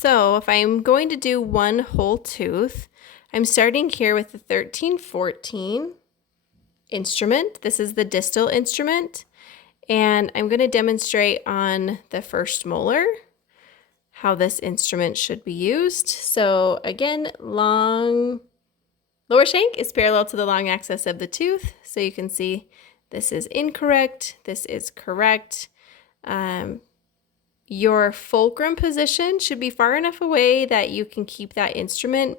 So if I'm going to do one whole tooth, I'm starting here with the 1314 instrument. This is the distal instrument, and I'm going to demonstrate on the first molar how this instrument should be used. So again, lower shank is parallel to the long axis of the tooth. So you can see this is incorrect, this is correct. Your fulcrum position should be far enough away that you can keep that instrument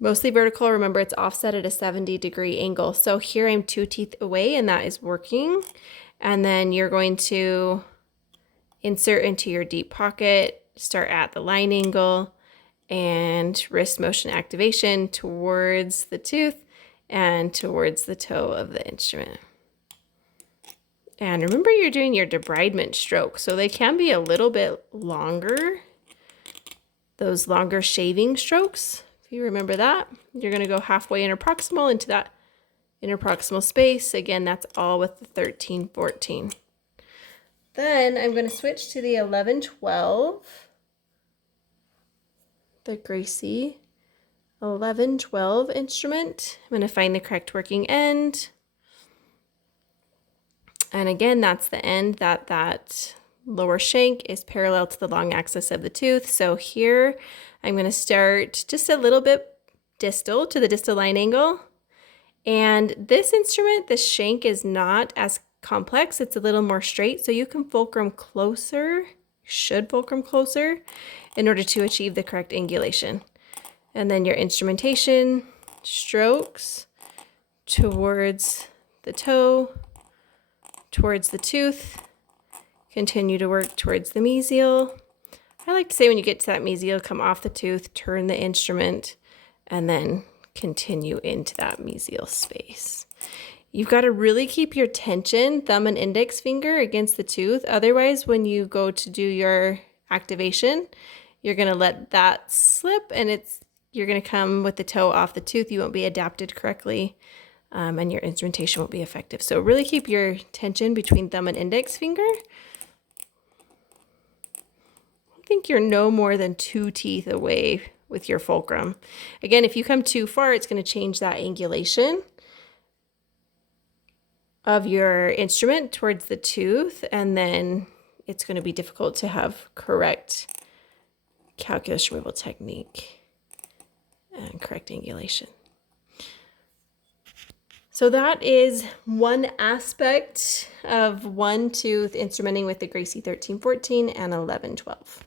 mostly vertical. Remember, it's offset at a 70-degree angle. So here I'm 2 teeth away and that is working. And then you're going to insert into your deep pocket, start at the line angle, and wrist motion activation towards the tooth and towards the toe of the instrument. And remember, you're doing your debridement stroke, so they can be a little bit longer, those longer shaving strokes. If you remember that, you're going to go halfway interproximal into that interproximal space. Again, that's all with the 1314. Then I'm going to switch to the 1112, the Gracey 1112 instrument. I'm going to find the correct working end. And again, that's the end that lower shank is parallel to the long axis of the tooth. So here I'm going to start just a little bit distal to the distal line angle. And this instrument, the shank is not as complex. It's a little more straight. So you can fulcrum closer, should fulcrum closer in order to achieve the correct angulation. And then your instrumentation strokes towards the toe, towards the tooth, continue to work towards the mesial. I like to say when you get to that mesial, come off the tooth, turn the instrument, and then continue into that mesial space. You've got to really keep your tension, thumb and index finger against the tooth. Otherwise, when you go to do your activation, you're going to let that slip and you're going to come with the toe off the tooth. You won't be adapted correctly. And your instrumentation won't be effective. So really keep your tension between thumb and index finger. I think you're no more than 2 teeth away with your fulcrum. Again, if you come too far, it's going to change that angulation of your instrument towards the tooth, and then it's going to be difficult to have correct calculus removal technique and correct angulation. So that is one aspect of one tooth instrumenting with the Gracey 1314 and 1112.